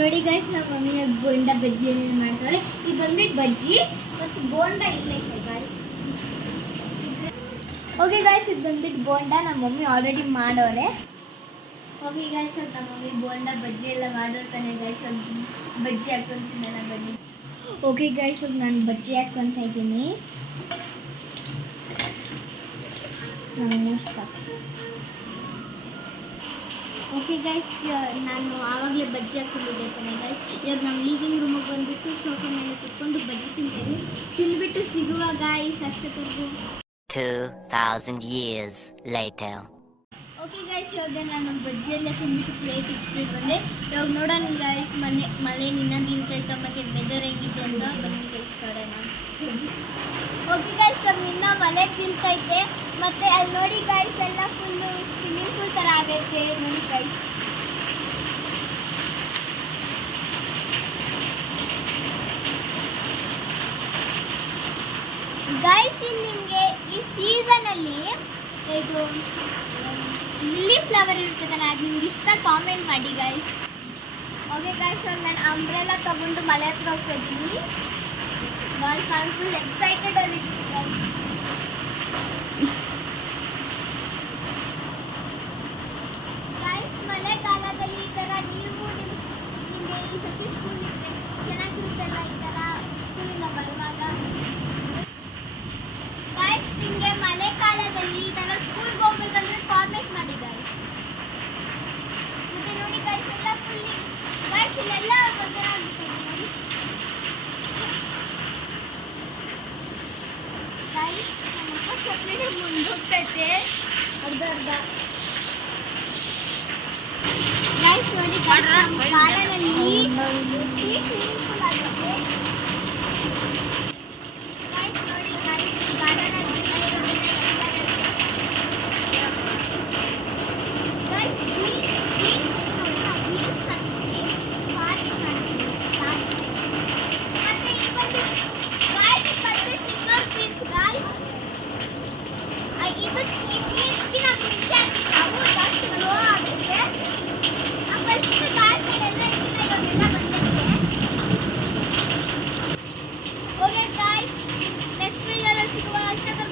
ನೋಡಿ ಗೈಸ್, ನಮ್ಮ ಮಮ್ಮಿ ಬೋಂಡ ಬಜ್ಜಿ ಮಾಡ್ತಾರೆ. ಇದು ಬಂದ್ಬಿಟ್ಟು ಬಜ್ಜಿ ಮತ್ತು ಬೋಂಡ ಇಲ್ಲ ಗೈಸ್. ಓಕೆ ಗೈಸ್, ಇದು ಬಂದ್ಬಿಟ್ಟು ಬೋಂಡ ನಮ್ಮ ಮಮ್ಮಿ ಆಲ್ರೆಡಿ ಮಾಡೋರೆ. ಓಕೆ ಗೈಸ್, ನಮ್ಮ ಮಮ್ಮಿ ಬೋಂಡ ಬಜ್ಜಿ ಎಲ್ಲ ಮಾಡಿರ್ತಾನೆ ಗೈಸ್. ಬಜ್ಜಿ ಹಾಕ್ಕೊಂತೀನಿ ನಾನು ಬನ್ನಿ. ಓಕೆ ಗೈಸ್, ನಾನು ಬಜ್ಜಿ ಹಾಕ್ಕೊತಾ ಇದ್ದೀನಿ. ಸಾಕು. ಓಕೆ ಗೈಸ್, ನಾನು ಆವಾಗಲೇ ಬಜ್ಜಿ ಹಾಕ್ಕೊಂಡಿದ್ದೆ ತಾನೆ ಗೈಸ್. ಇವಾಗ ನಮ್ಮ ಲಿವಿಂಗ್ ರೂಮಿಗೆ ಬಂದುಬಿಟ್ಟು ಸೋಫಾ ಮೇಲೆ ಕುತ್ಕೊಂಡು ಬಜ್ಜಿ ತಿಂತೀನಿ. ತಿಂದ್ಬಿಟ್ಟು ಸಿಗುವ ಗೈಸ್ ಅಷ್ಟೊತ್ತಿಗೂ. 2000 years later. ಓಕೆ ಗೈಸ್, ಇವಾಗ ನಾನು ಬಜ್ಜಿ ಎಲ್ಲ ತಿಂದ್ಬಿಟ್ಟು ಪ್ಲೇಟ್ ಇಟ್ಬಿಟ್ಟು ಬಂದೆ. ಇವಾಗ ನೋಡೋಣ ಗೈಸ್, ಮಳೆ ನಿನ್ನ ಬೀಳ್ತೈತೆ ಮತ್ತು ವೆದರ್ ಹೇಗಿದೆ ಅಂತ ಬನ್ನಿ ಗೈಸ್ ನೋಡೋಣ. ಓಕೆ ಗೈಸ್, ನಿನ್ನ ಮಳೆ ಬೀಳ್ತೈತೆ ಮತ್ತು ಅಲ್ಲಿ ನೋಡಿ ಗೈಸ್ ಎಲ್ಲ ಫುಲ್ಲು ಸ್ವಿಮ್ಮಿಂಗ್ ಪೂಲ್ ಥರ ಆಗೈತೆ ನೋಡಿ ಗೈಸ್. ಗೈಸ್, ಇನ್ನು ನಿಮಗೆ ಈ ಸೀಸನಲ್ಲಿ ಇದು ಲಿಲ್ಲಿ ಫ್ಲವರ್ ಇರ್ತದಲ್ಲ, ಅದು ನಿಮ್ಗೆ ಇಷ್ಟ ಕಾಮೆಂಟ್ ಮಾಡಿ ಗೈಸ್. ಓಕೆ ಗೈಸ್, ನಾನು ಅಂಬ್ರೆಲ್ಲ ತಗೊಂಡು ಮಳೆ ಹತ್ರ ಹೋಗ್ತಿದ್ದೀನಿ ಗೈಸ್. ನಾನು ಫುಲ್ ಎಕ್ಸೈಟೆಡ್ ಆಗಿದ್ದೀನಿ ಗೈಸ್. ಮಳೆಗಾಲದಲ್ಲಿ ಈ ಥರ ನೀವು ನಿಮಗೆ ಈ ಸತಿ ಸ್ಕೂಲ್ ಚೆನ್ನಾಗಿರುತ್ತಲ್ಲ ಈ ಥರ ಸ್ಕೂಲಿಂದ ಬರುವಾಗ ಗೈಸ್. ನಿಮಗೆ ಮಳೆಗಾಲದಲ್ಲಿ ಈ ಥರ ಸ್ಕೂಲ್ಗೆ ಹೋಗ್ಬೇಕಂದ್ರೆ ಕಾಮೆಂಟ್ ಮಾಡಿ ಗೈಸ್. ಮತ್ತೆ ನೋಡಿ ಗೈಸ್, ಎಲ್ಲ ಫುಲ್ ಗೈಸ್ ಇಲ್ಲೆಲ್ಲ ಒಂಥರ ಆಗ್ಬಿಟ್ಟಿದೆ ನೋಡಿ ಗೈಸ್. ನಮ್ಮಪ್ಪ ಚಪ್ಪಲಿಗೆ ಮುಂದೋಗ್ತೈತೆ ಅರ್ಧ ಗೈಸ್. ನೋಡಿ ನಮ್ಮ ಗಾರ್ಡನಲ್ಲಿ ಸ್ವಿಮ್ಮಿಂಗ್ ಪೂಲ್ ಆಗುತ್ತೆ ಗೈಸ್. ನೋಡಿ ಗೈಸ್, ಗಾರ್ಡನಲ್ಲಿ ಓಕೆ ಗೈಸ್, ನೆಕ್ಸ್ಟ್ ವೀಡಿಯೋದಲ್ಲಿ ಸಿಗುವ. ಅಷ್ಟೊಂದು